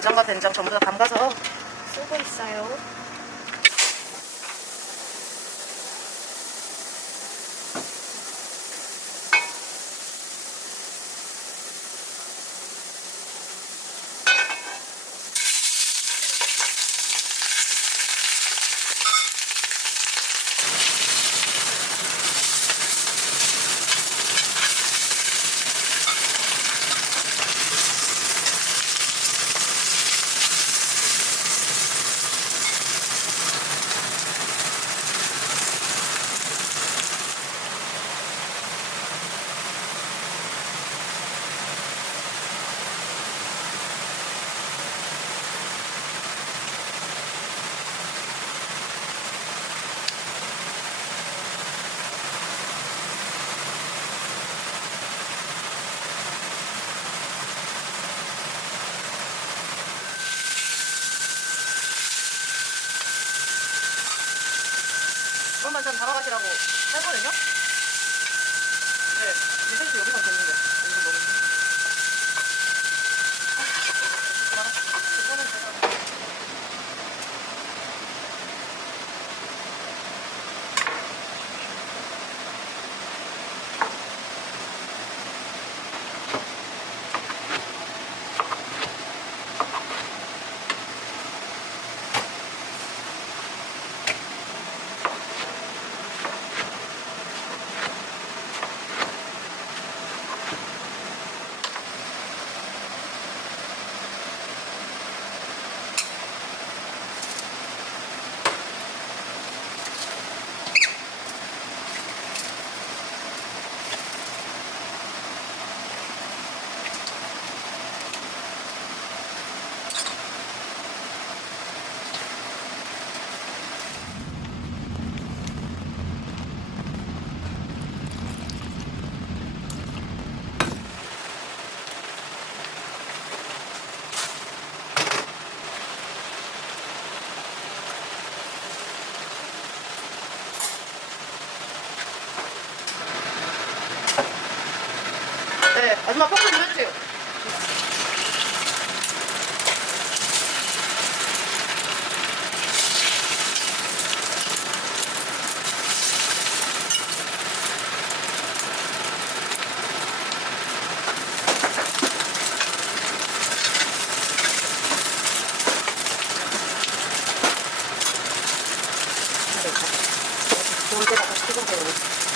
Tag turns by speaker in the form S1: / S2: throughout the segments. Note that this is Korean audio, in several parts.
S1: 간장과 된장 전부 다 담가서 쓰고 있어요. 그런 반찬 담아가시라고 했거든요. 아줌마 좀 해주세요. 좋은 데다가 먹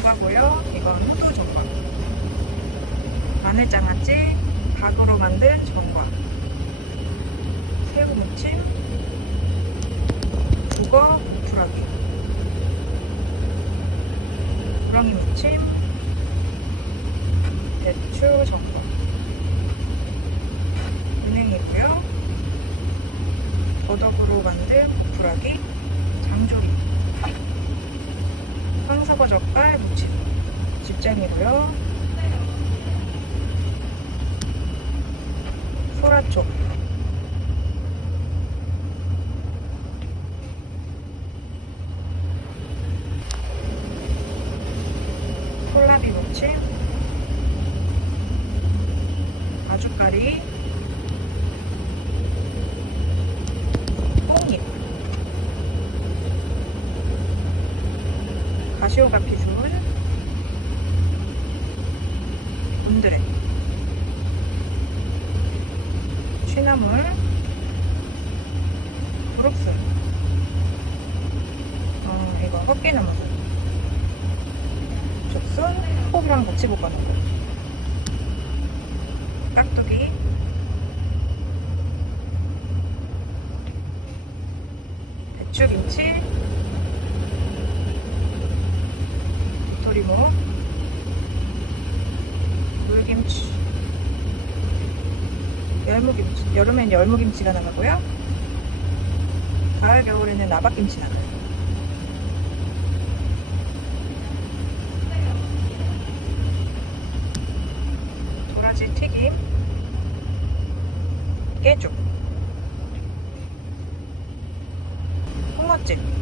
S2: 전과고요. 이건 호두 전과. 마늘장아찌, 닭으로 만든 전과, 새우 무침, 북어, 부라기, 우렁이 무침, 대추 전과, 은행이고요. 버덕으로 만든 부라기, 장조림, 황사과 젓갈 무침, 집장이고요. 소라쪽, 콜라비 무침, 아주까리, 가시오가 피순, 문드레, 취나물, 브룩슨, 어, 이거 헛개나물, 죽순, 호비랑 같이 볶아놓고, 깍두기, 배추김치, 도리묵, 물김치, 열무김치, 여름엔 열무김치가 나가고요. 가을, 겨울에는 나박김치 나가요. 도라지 튀김, 깨죽, 홍어찜,